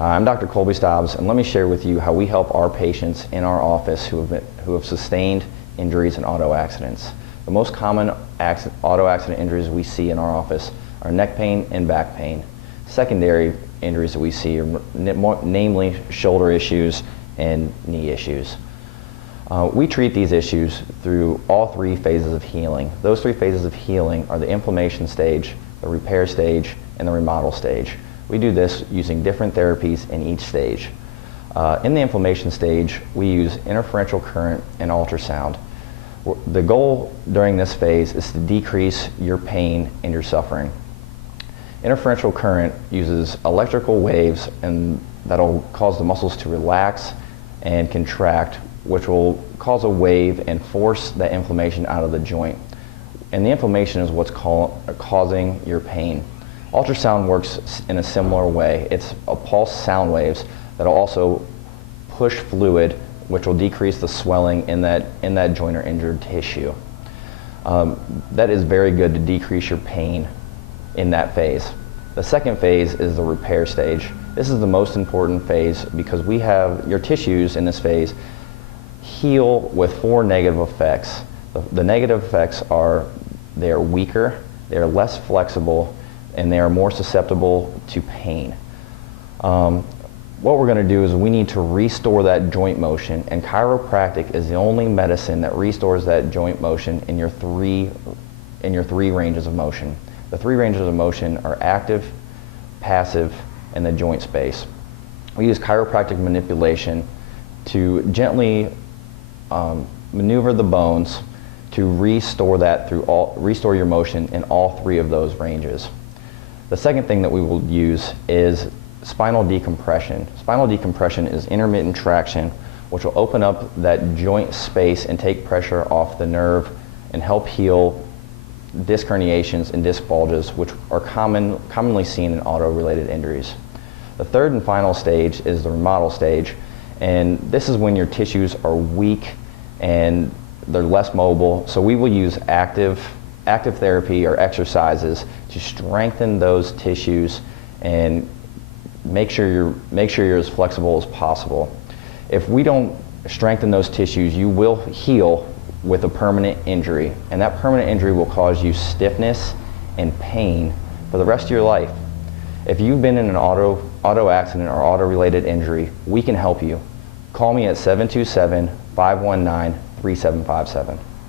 Hi, I'm Dr. Colby Stobbs, and let me share with you how we help our patients in our office who have sustained injuries in auto accidents. The most common auto accident injuries we see in our office are neck pain and back pain. Secondary injuries that we see are namely shoulder issues and knee issues. We treat these issues through all three phases of healing. Those three phases of healing are the inflammation stage, the repair stage, and the remodel stage. We do this using different therapies in each stage. In the inflammation stage, we use interferential current and ultrasound. The goal during this phase is to decrease your pain and your suffering. Interferential current uses electrical waves and that'll cause the muscles to relax and contract, which will cause a wave and force that inflammation out of the joint. And the inflammation is what's causing your pain. Ultrasound works in a similar way. It's a pulse sound waves that'll also push fluid, which will decrease the swelling in that joint or injured tissue. That is very good to decrease your pain in that phase. The second phase is the repair stage. This is the most important phase because we have your tissues in this phase heal with four negative effects. The negative effects are they are weaker, they are less flexible, and they are more susceptible to pain. What we're going to do is we need to restore that joint motion, and chiropractic is the only medicine that restores that joint motion in your three ranges of motion. The three ranges of motion are active, passive, and the joint space. We use chiropractic manipulation to gently maneuver the bones to restore your motion in all three of those ranges. The second thing that we will use is spinal decompression. Spinal decompression is intermittent traction, which will open up that joint space and take pressure off the nerve and help heal disc herniations and disc bulges, which are commonly seen in auto-related injuries. The third and final stage is the remodel stage, and this is when your tissues are weak and they're less mobile, so we will use active therapy or exercises to strengthen those tissues and make sure you're as flexible as possible. If we don't strengthen those tissues, you will heal with a permanent injury, and that permanent injury will cause you stiffness and pain for the rest of your life. If you've been in an auto accident or auto-related injury, we can help you. Call me at 727-519-3757.